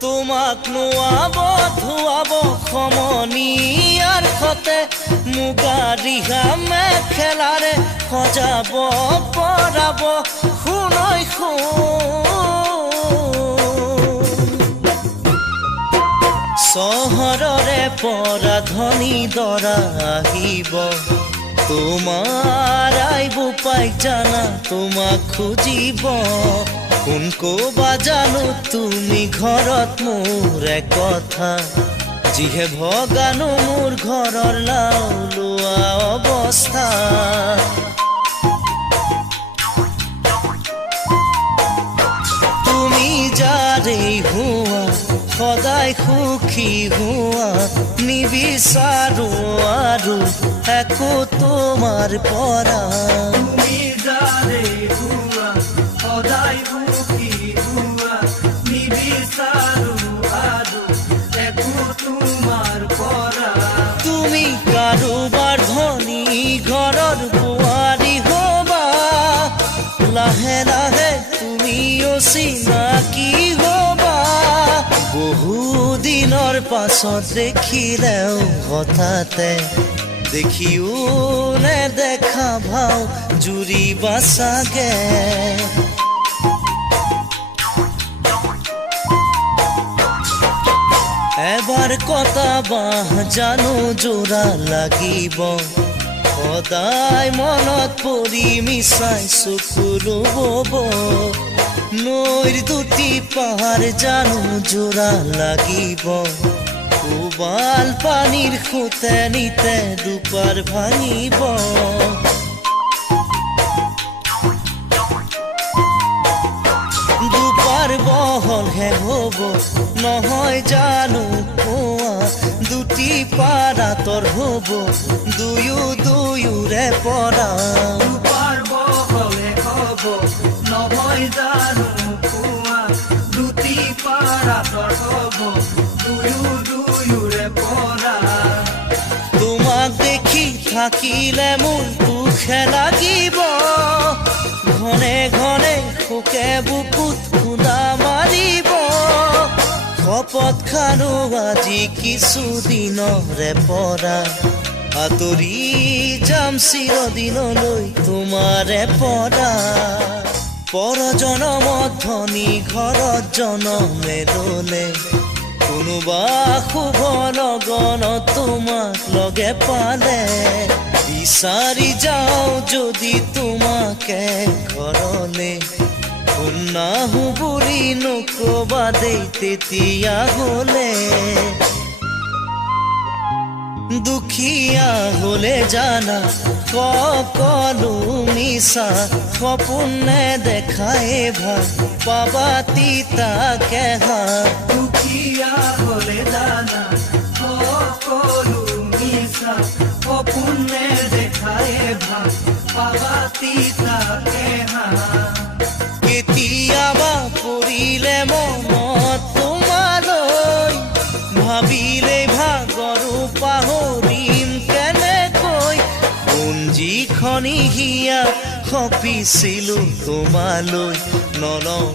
তোমাক নোয়াব ধুৱাব সমনীয়াৰ সতে মুগা ৰিহা মেখেলাৰে সজাব পৰাব শুনৈ চহৰৰে পৰা ধনী দৰা আহিব তোমাৰ আইব পাই জানা তোমাক খুজিব কোন কবা জানো তুমি ঘৰত মোৰ কথা যিহে ভগানো মোৰ ঘৰৰ লাও লোৱা অৱস্থা তুমি যাৰে হোৱা সদায় সুখী হোৱা নিবিচাৰো আৰু একো তোমাৰ পৰা তুমি যাৰে হোৱা সদায় সুখী হোৱা নিবিচাৰো আৰু একো তোমাৰ পৰা তুমি কাৰোবাৰ ধনী ঘৰৰ বোৱাৰী হবা লাহে লাহে তুমিও চিনাকি হবা বহু দিনৰ পাছত দেখিলেও হঠাতে দেখিও নেদেখা ভাও জুৰিবা চাগে এবাৰ কটা বাহ জানো জোৰা লাগিব সদায় মনত পৰি মিছাই চকুলো বব নৈৰ দুটি পাহাৰ জানো জোৰা লাগিব উবাল পানীৰ খুঁতে নিতে দুপাৰ ভাঙিব দুপাৰ বহলহে হ'ব নহয় জানো কোৱা দুটি পাৰাতৰ হ'ব দুয়োৰে পৰা দুপাৰ বহলে হ'ব নহয় জানো কোৱা দুটি পাৰাতৰ হ'ব দুয়োৰে পৰা তোমাক দেখি থাকিলে মোৰ দুখে লাগিব ঘনে ঘনে শোকে বুকুত খুন্দা মাৰিব শপত খানো আজি কিছুদিনৰে পৰা আঁতৰি যাম চিৰদিনলৈ তোমাৰে পৰা পৰজনমত ধনী ঘৰত জনমে ললে কোনোবা শুভ লগন তোমাক লগে পালে বিচাৰি যাওঁ যদি তোমাকে ঘৰলে নাহো বুলি নকবা দেই তেতিয়া হলে দুখীয়া হলে জানা সকলো মিছা সপোন নেদেখাই ভাল পাবা তিতাকে দুখীয়া হলে জানা সকলো মিছা সপোন নেদেখাই ভাল পাবা তিতাকে কেতিয়াবা পৰিলে মনত তোমালৈ ভাবিলে ভাগৰো পাহৰিম কেনেকৈ কোনজিখনি হিয়া সপিছিলো তোমালৈ নলওঁ